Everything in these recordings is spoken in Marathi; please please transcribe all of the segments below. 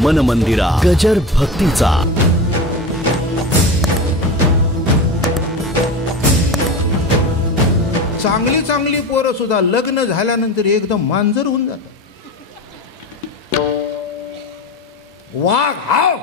मन मंदिरा गजर भक्तीचा. चांगली चांगली पोरं सुद्धा लग्न झाल्यानंतर एकदम मांजर होऊन जातात. वाघ हाव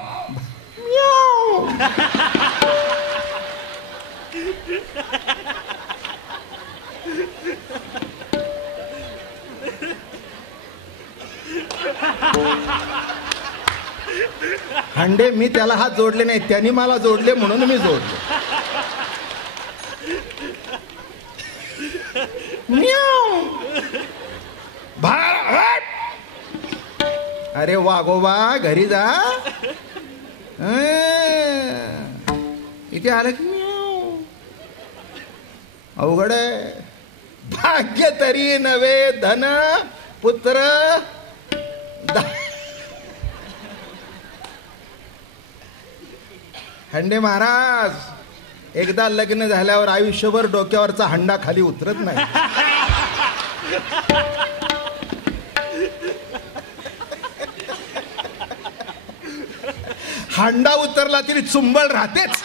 हंडे, मी त्याला हात जोडले नाही, त्यांनी मला जोडले म्हणून मी जोडले. अरे वाघोबा घरी जा, इथे आलं की अवघड आहे. भाग्य तरी नव्हे धन पुत्र हंडे महाराज, एकदा लग्न झाल्यावर आयुष्यभर डोक्यावरचा हंडा खाली उतरत नाही. हंडा उतरला तरी चुंबळ राहतेच.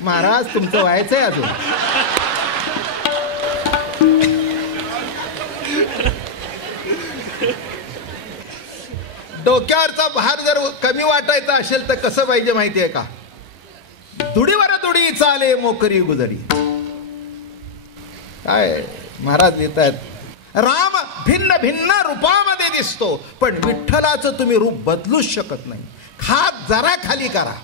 महाराज तुमचं व्हायचंय अजून. डोक्यावरचा भार जर कमी वाटायचा असेल तर कसं पाहिजे माहितीये का? दुडीवर दुडी चाले मोकरी गुजरी. काय महाराज लिहितात, राम भिन्न भिन्न रूपामध्ये दिसतो, पण विठ्ठलाचं तुम्ही रूप बदलूच शकत नाही. हात जरा खाली करा.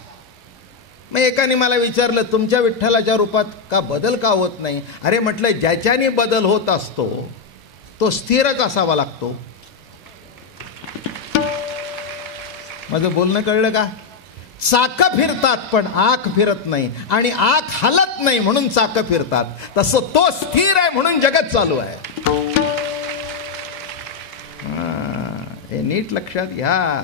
मग एकाने मला विचारलं, तुमच्या विठ्ठलाच्या रूपात का बदल का होत नाही? अरे म्हटलं, ज्याच्याने बदल होत असतो तो स्थिरच असावा लागतो. माझं बोलणं कळलं का? चाकं फिरतात पण आख फिरत नाही, आणि आख हलत नाही म्हणून चाकं फिरतात. तसं तो स्थिर आहे म्हणून जगत चालू आहे. हे नीट लक्षात घ्या.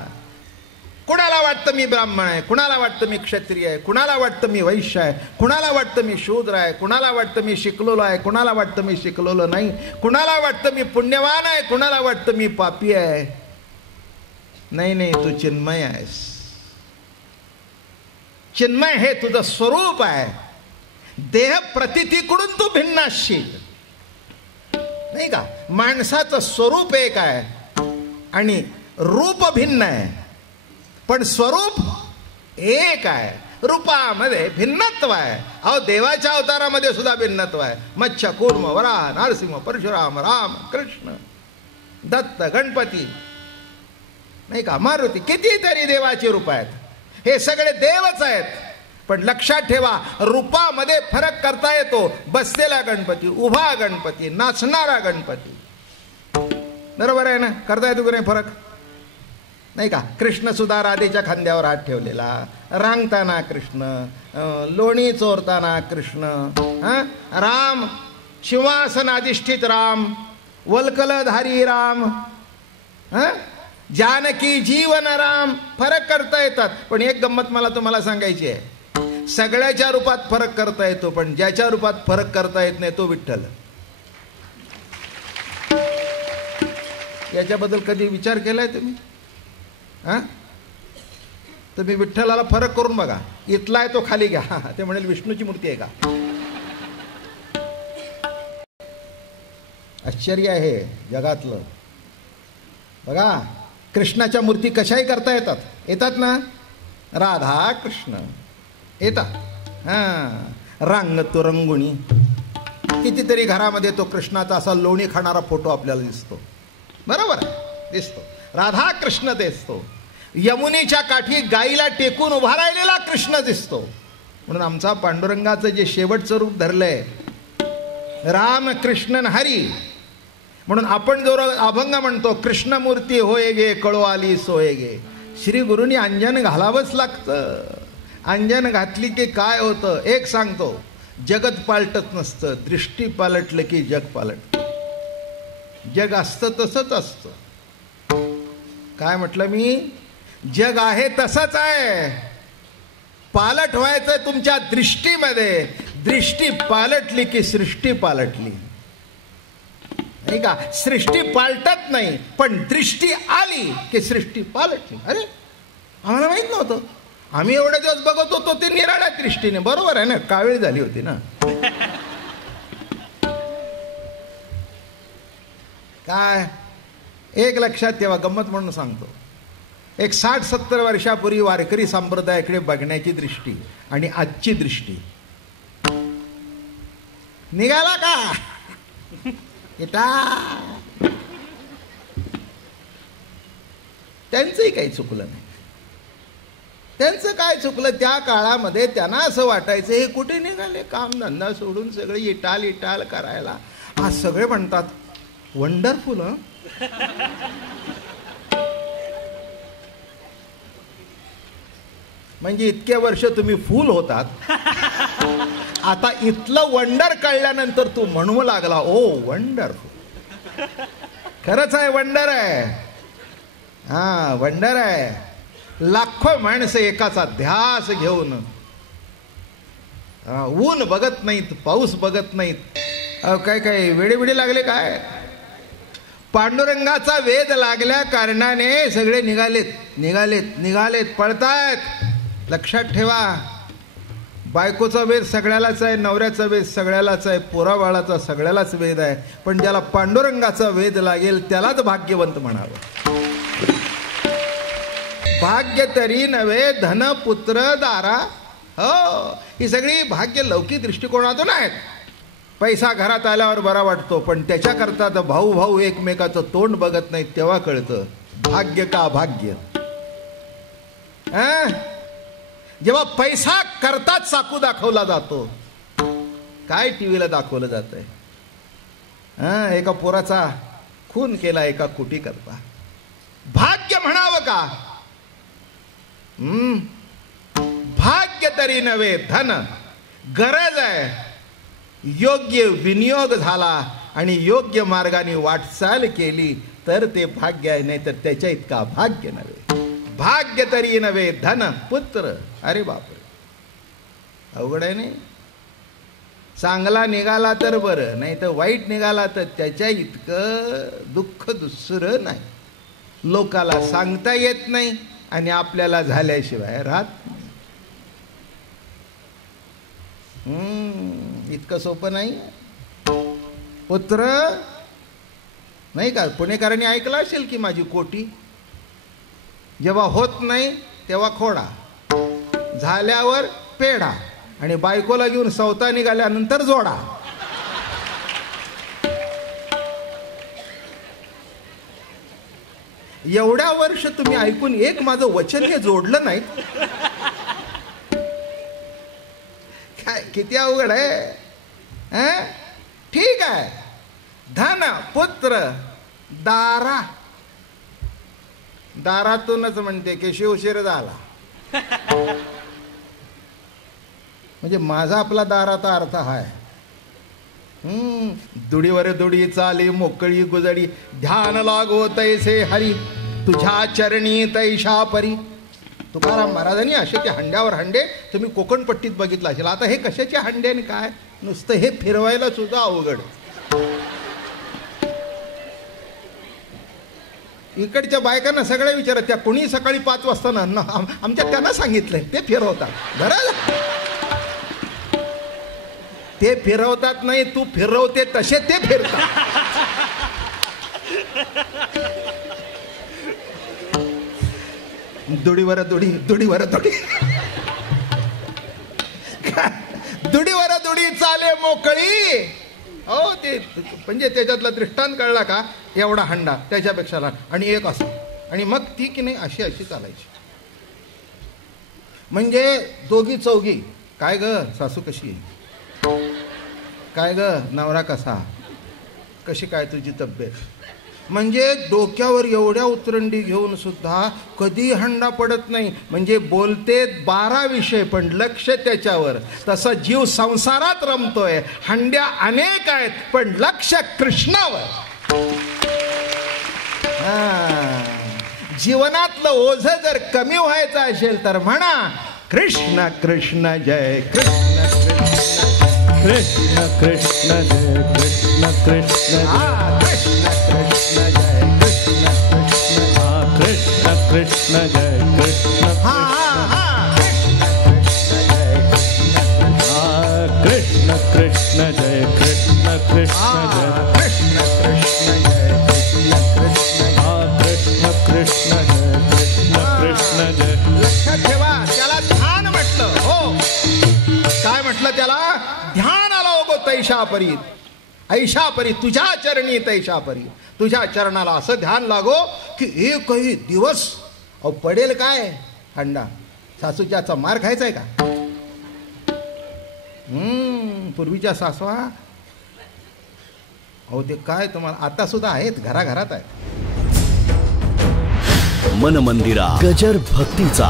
कुणाला वाटतं मी ब्राह्मण आहे, कुणाला वाटतं मी क्षत्रिय आहे, कुणाला वाटतं मी वैश्य आहे, कुणाला वाटतं मी शूद्र आहे, कुणाला वाटतं मी शिकलेलो आहे, कुणाला वाटतं मी शिकलेलो नाही, कुणाला वाटतं मी पुण्यवान आहे, कुणाला वाटतं मी पापी आहे. नाही नाही, तू चिन्मय आहेस. चिन्मय हे तुझं स्वरूप आहे. देह प्रतितीकडून तू भिन्न असशील, नाही का? माणसाचं स्वरूप एक आहे आणि रूप भिन्न आहे, पण स्वरूप एक आहे. रूपामध्ये भिन्नत्व आहे. अहो, देवाच्या अवतारामध्ये सुद्धा भिन्नत्व आहे. मत्स्य, कूर्म, वराह, नरसिंह, परशुराम, राम, कृष्ण, दत्त, गणपती, नाही का, मारुती, कितीतरी देवाची रूप आहेत. हे सगळे देवच आहेत. पण लक्षात ठेवा, रूपामध्ये फरक करता येतो. बसलेला गणपती, उभा गणपती, नाचणारा गणपती, बरोबर आहे ना? करता येतो की नाही फरक? नाही का? कृष्ण सुद्धा राधेच्या खांद्यावर हात ठेवलेला, रांगताना कृष्ण, लोणी चोरताना कृष्ण, राम सिंहासन अधिष्ठित राम, वल्कलधारी राम, जानकी जीवन राम. फरक करता येतात. पण एक गंमत मला तुम्हाला सांगायची आहे. सगळ्याच्या रूपात फरक करता येतो, पण ज्याच्या रूपात फरक करता येत नाही तो विठ्ठल. याच्याबद्दल कधी विचार केलाय तुम्ही? तुम्ही विठ्ठलाला फरक करून बघा. इथला आहे तो खाली घ्या, ते म्हणेल विष्णूची मूर्ती आहे का? आश्चर्य आहे जगातलं. बघा, कृष्णाच्या मूर्ती कशाही करता येतात. येतात ना? राधा कृष्ण येतात. रांगतो रंगुणी. कितीतरी घरामध्ये तो कृष्णाचा असा लोणी खाणारा फोटो आपल्याला दिसतो, बरोबर आहे? दिसतो. राधा कृष्ण दिसतो. यमुनेच्या काठी गाईला टेकून उभा राहिलेला कृष्ण दिसतो. म्हणून आमचा पांडुरंगाचं जे शेवटचं रूप धरलंय, राम कृष्ण हरी, म्हणून आपण जो अभंग म्हणतो, कृष्णमूर्ती होय गे कळो आली सोय गे. श्री गुरुनी अंजन घालावंच लागतं. अंजन घातली की काय होतं एक सांगतो, जगत पालटत नसतं, दृष्टी पालटलं की जग पालटतं. जग असतं तसंच असतं. काय म्हटलं मी? जग आहे तसंच आहे. पालट व्हायचं तुमच्या दृष्टीमध्ये. दृष्टी पालटली की सृष्टी पालटली. नाही का? सृष्टी पालटत नाही, पण दृष्टी आली की सृष्टी पालटली. अरे आम्हाला माहित नव्हतं, आम्ही एवढे दिवस बघत होतो ते निराळ्या दृष्टीने. बरोबर आहे ना, कावीळ झाली होती ना. काय एक लक्षात ठेवा, गंमत म्हणून सांगतो. एक 60-70 वर्षापूर्वी वारकरी संप्रदायाकडे बघण्याची दृष्टी आणि आजची दृष्टी निघाला का? त्यांचंही काही चुकलं नाही. त्यांचं काय चुकलं? त्या काळामध्ये त्यांना असं वाटायचं हे कुठे निघाले, काम धंदा सोडून सगळे इटाल करायला. आज सगळे म्हणतात वंडरफुल. म्हणजे इतके वर्ष तुम्ही फुल होतात, आता इथलं वंडर कळल्यानंतर तू म्हणू लागला ओ वंडरफुल. खरंच आहे, वंडर आहे. हा वंडर आहे. लाखो माणसं एकाचा ध्यास घेऊन ऊन बघत नाहीत, पाऊस बघत नाहीत. काय वेडे लागले काय? पांडुरंगाचा वेध लागल्या कारणाने सगळे निघालेत पळतायत. लक्षात ठेवा, बायकोचा वेध सगळ्यालाच आहे, नवऱ्याचा वेध सगळ्यालाच आहे, पोराबाळाचा सगळ्यालाच वेध आहे, पण ज्याला पांडुरंगाचा वेध लागेल त्यालाच भाग्यवंत म्हणावं. भाग्य तरी नव्हे धन पुत्र दारा. हो, ही सगळी भाग्य लौकिक दृष्टिकोनातून आहेत. पैसा घरात आल्यावर बरा वाटतो, पण त्याच्याकरता तर भाऊ एकमेकाचं तोंड बघत नाहीत, तेव्हा कळतं भाग्य का भाग्य. जेव्हा पैसा करताच चाकू दाखवला जातो, काय टीव्हीला दाखवलं जातंय? एका पोराचा खून केला एका कुटी करता. भाग्य म्हणावं का? भाग्य तरी नव्हे धन. गरज आहे योग्य विनियोग झाला आणि योग्य मार्गाने वाटचाल केली तर ते भाग्य आहे, नाही तर त्याच्या इतका भाग्य नव्हे. भाग्य तरी नव्हे धन पुत्र. अरे बापरे, अवघड आहे नाही. चांगला निघाला तर बरं, नाही तर वाईट निघाला तर त्याच्या इतकं दुःख दुसरं नाही. लोकाला सांगता येत नाही आणि आपल्याला झाल्याशिवाय राहत नाही. इतकं सोपं नाही. पुत्र नाही का, पुणेकरांनी ऐकलं असेल की माझी कोटी. जेव्हा होत नाही तेव्हा खोडा, झाल्यावर पेढा आणि बायकोला घेऊन सवता निघाल्यानंतर जोडा. एवढ्या वर्ष तुम्ही ऐकून एक माझं वचन हे जोडलं नाही. काय किती अवघड आहे. ठीक आहे, धन पुत्र दारा. दारातूनच म्हणते की उशीर झाला. म्हणजे माझा आपला दाराचा अर्थ हाय. दुडीवर दुडी चाली मोकळी गुजडी, ध्यान लागो तैसे हरी, तुझ्या चरणी तैशा परी. तुकाराम महाराजांनी असे ते हंड्यावर हंडे तुम्ही कोकणपट्टीत बघितलं असेल. आता हे कशाचे हंडे आणि काय, नुसतं हे फिरवायला सुद्धा अवघड. इकडच्या बायकांना सगळ्या विचारत, त्या कोणी सकाळी 5 वाजता ना आमच्या त्यांना सांगितलंय ते फिरवतात. बरं, ते फिरवतात नाही, तू फिरवते तसे ते फिरतात. दुडीवर दुडी, दुडीवर दुडी, दुडीवर दुडी चाले मोकळी. हो, ते म्हणजे त्याच्यातला दृष्टांत कळला का? एवढा हंडा, त्याच्यापेक्षा लहान आणि एक असं, आणि मग ती की नाही अशी अशी चालायची. म्हणजे दोघी चौघी, काय ग सासू कशी आहे, काय ग नवरा कसा, कशी काय तुझी तब्येत. म्हणजे डोक्यावर एवढ्या उतरंडी घेऊन सुद्धा कधी हंडा पडत नाही. म्हणजे बोलते 12 विषय पण लक्ष त्याच्यावर. तसा जीव संसारात रमतोय, हंड्या अनेक आहेत पण लक्ष कृष्णावर. जीवनातलं ओझं जर कमी व्हायचं असेल तर म्हणा कृष्ण कृष्ण जय कृष्ण कृष्ण कृष्ण कृष्ण जय कृष्ण कृष्ण कृष्ण कृष्ण जय कृष्ण कृष्ण कृष्ण कृष्ण जय कृष्ण कृष्ण कृष्ण जय कृष्ण कृष्ण जय कृष्ण कृष्ण जय कृष्ण कृष्ण कृष्ण कृष्ण जय कृष्ण कृष्ण जय. लक्षात ठेवा, त्याला ध्यान म्हटलं. हो, काय म्हटलं त्याला? ध्यान आला गो तैशा परी, ऐशा परी, तुझ्या चरणी तैशा परी. तुझ्या चरणाला असं ध्यान लागो की एकही दिवस अहो पडेल काय हंडा. सासूच्याचा मार खायचाय का? पूर्वीच्या सासवा अहो ते काय तुम्हाला आता सुद्धा आहेत, घराघरात आहेत. मन मंदिरा गजर भक्तीचा.